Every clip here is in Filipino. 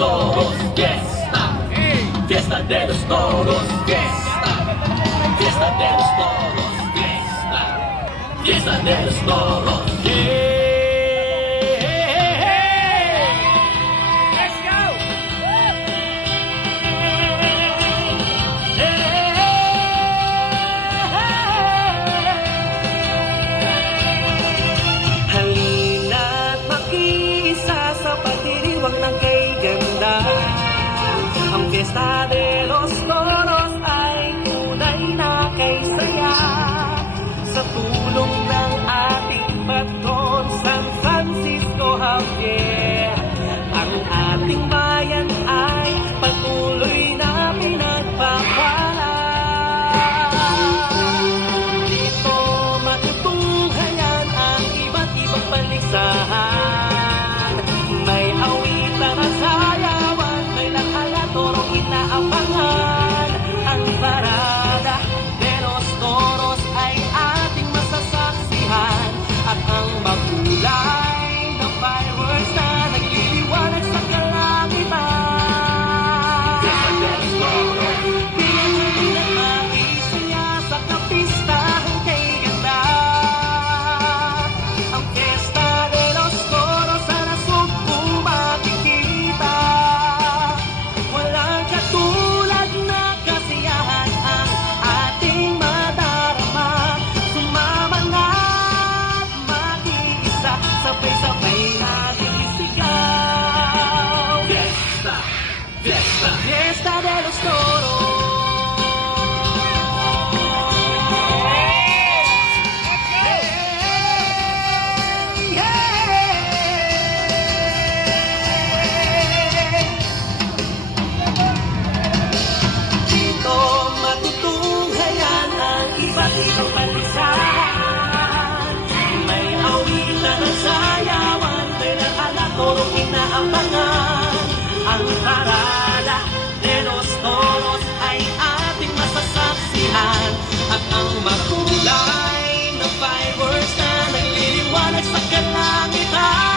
toros, fiesta, fiesta de los toros, fiesta, fiesta de los toros, fiesta, fiesta de los toros, Let's go! Halina't makiisa sa pagdiriwang ng kay ganda. Ang Fiesta de los Toros ay tunay na kay saya. Sa tulong ng ating patron San Francisco Javier, ang ating bayan ay patuloy na pinagpapala. Dito matutunghayan ang iba't ibang paligsahan. May awitan at sayawan, may lakala torong inaabangan. Ang parada de los toros ay ating masasaksihan, at ang makulay na fireworks na nagliliwanag sa kalangitan. Pinag maisaya sa kapistahan kay ganda. Ang Fiesta de los Toros sa nasog kung makikita. Walang katulad na kasiyahan ang ating madarama. Sumama na't makiisa, sabay-sabay natin isigaw. fiesta, fiesta. Fiesta de los Toros. Dito matutunghayan ang iba't ibang paligsahan. May awitan at sayawan, may lakala torong inaabangan. Ang parada de los toros ay ating masasaksihan, at ang makulay na fireworks na nagliliwanag sa kalangitan.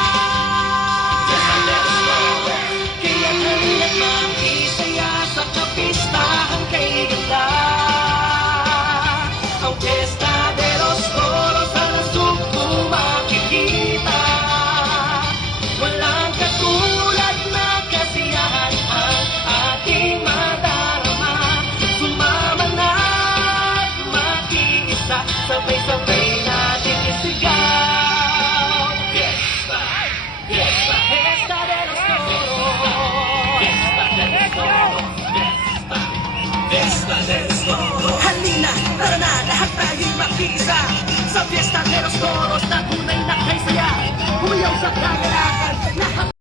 Kaya halina't makisaya sa kapistahan kay ganda. Ang Fiesta de los Toros sa nasog kung makikita. Walang katulad na kasiyahan ang ating madarama. Sumama na't makiisa, sabay-sabay natin isigaw. Fiesta, fiesta, Fiesta de los Toros. fiesta de los toros, fiesta, fiesta de los toros. Halina, tara na, lahat tayo'y makiisa sa Fiesta de los Toros na tunay na kay saya. Humayaw sa kamera